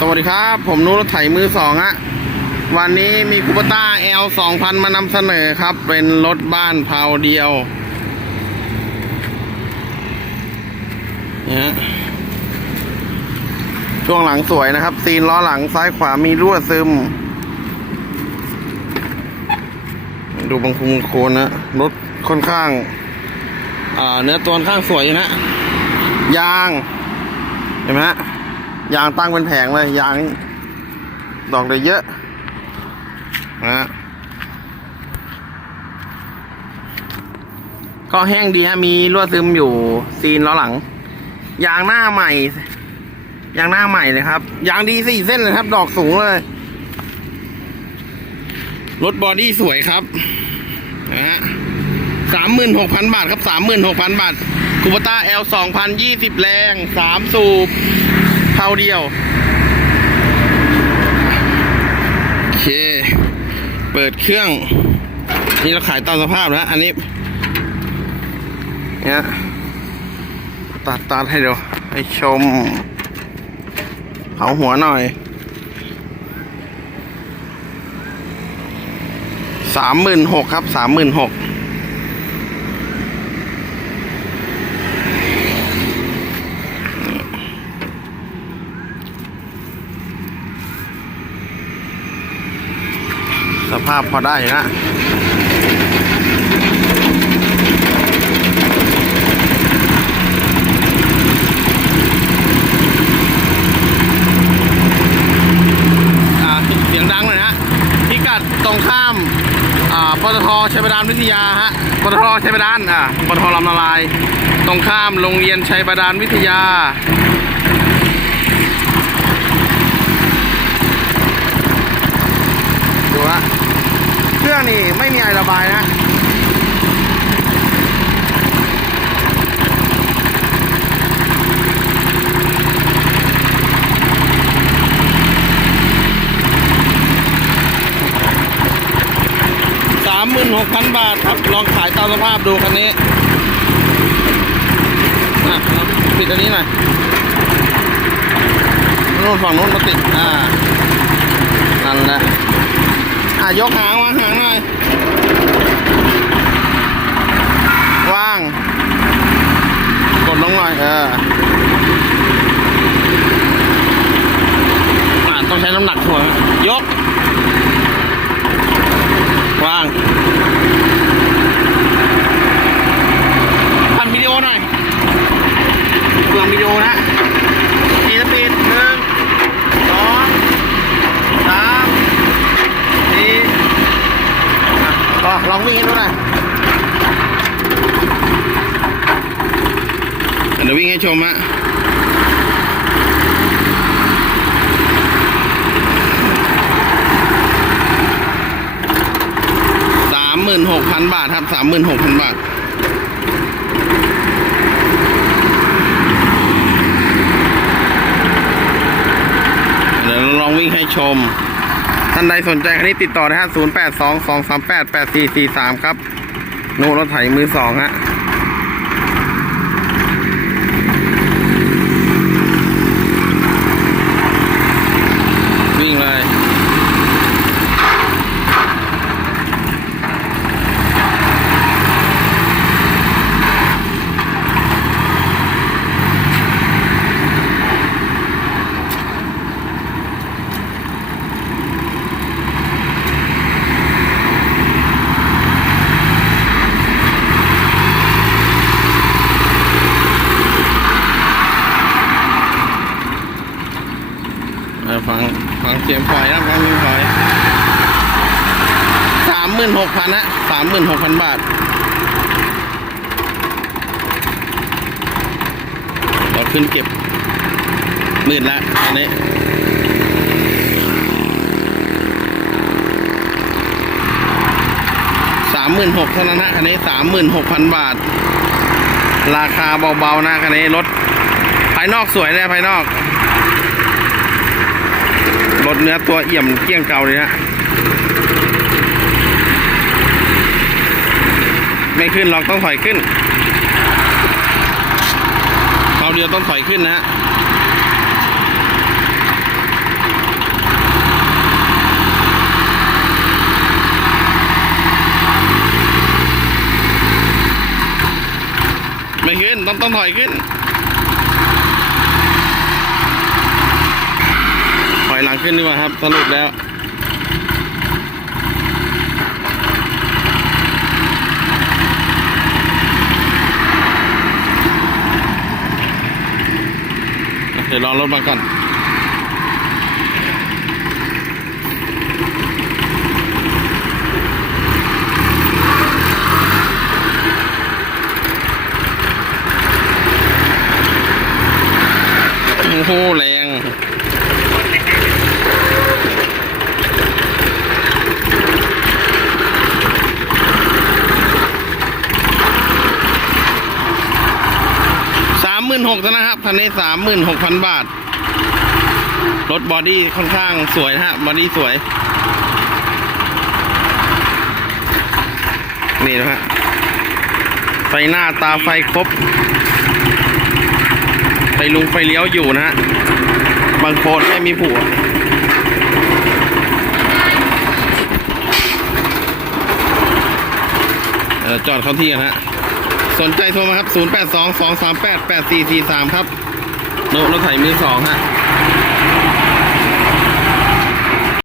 สวัสดีครับ ผมนุรถไถมือสองฮะวันนี้มีคูปต้า L 2000มานำเสนอครับ เป็นรถบ้านเผาเดียวเนี่ยช่วงหลังสวยนะครับ ซีนล้อหลังซ้ายขวามีรั่วซึม ดูบางคุงโคนนะ รถค่อนข้างอ่าเนื้อตัวค่อนข้างสวยนะ ยาง เห็นไหมฮะ ยางตั้งเป็นแผงเลย ยางดอกเลยเยอะนะก็แห้งดีฮะมีรั่วซึมอยู่ซีนล้อหลัง ยางหน้าใหม่ ยางหน้าใหม่เลยครับ ยางดีสี่เส้นเลยครับ ดอกสูงเลย รถบอดี้สวยครับนะฮะสามหมื่นหกพันบาทครับสามหมื่นหกพันบาทคูปต้า L สองพันยี่สิบแรงสามสูบ เท่าเดียว โอเค เปิดเครื่อง นี่เราขายตามสภาพแล้วอันนี้เนี่ยตัดตัดให้ดูให้ชมเผาหัวหน่อยสามหมื่นหกครับสามหมื่นหก ภาพพอได้อยู่นะอ่าเสียงดังเลยนะพิกัดตรงข้ามอ่าปตทชัยบาดาลวิทยาฮะปตทชัยบาดาลอ่าปตทลำนาลาย ตรงข้ามโรงเรียนชัยบาดาลวิทยา ดูฮะเค รื่องนี่ไม่มีไอระบายนะสามหมื่นหกพันบาทครับ ลองขายตามสภาพดูคันนี้อะปิดอันนี้หน่อยนู่นฝั่งนู้นมาติด อ่า นั่นแหละอะยกหางวาหางหน่อย ว่าง กดลงหน่ อยเอออะต้องใช้น้ำหนักถ่วงยก วางทำวิดีโอหน่อยเปลืองวิดีโอนะสี่สปีดหนึ่งสองสามสี่อะก็ลองวิ่งให้ดูหน่อย ดี๋ยววิ่งให้ชมฮะสามหมื่นหกพันบาทครับสามหมื่นหกพันบาทเดี๋ยวเราลองวิ่งให้ชม ท่านใดสนใจคันนี้ติดต่อนะฮะ0 8 2 2 3 8 8 4 4 3ครับนูรถไถมือสองฮะ วิ่งเลย เออฟังฟังเสียงปล่อยนะฟังเสียงปล่อยสาม หมื่นหกพันนะสามหมื่นหกพันบาทเราขึ้นเก็บหมื่นละอันนี้สามหมื่นหกเท่านั้นนะคันนี้สามหมื่นหกพันบาท ราคาเบาๆนะคันนี้รถภายนอกสวยเลยภายนอกรถเนื้อตัวเอี่ยมเกี้ยงเก่าเลยนะ ไม่ขึ้นเราต้องถอยขึ้นเราเดียวต้องถอยขึ้นนะฮะไม่ขึ้นต้องต้องถอยขึ้น ถอยหลังขึ้นดีกว่าครับสรุปแล้ว อรถมากันโอ้โหแรง สา มื่นหกนะครับคันนี้สามหมื่นหกพันบาท รถบอดี้ค่อนข้างสวยนะฮะ บอดี้สวย นี่นะฮะ ไฟหน้าตาไฟครบ ไฟลุงไฟเลี้ยวอยู่นะฮะ บางโคนไม่มีผัวเออจอดเข้าที่กันฮะ สนใจโทรมาครับ 0 8 2 2 3 8 8 4 4 3 ครับโนรถไถมือสองฮะ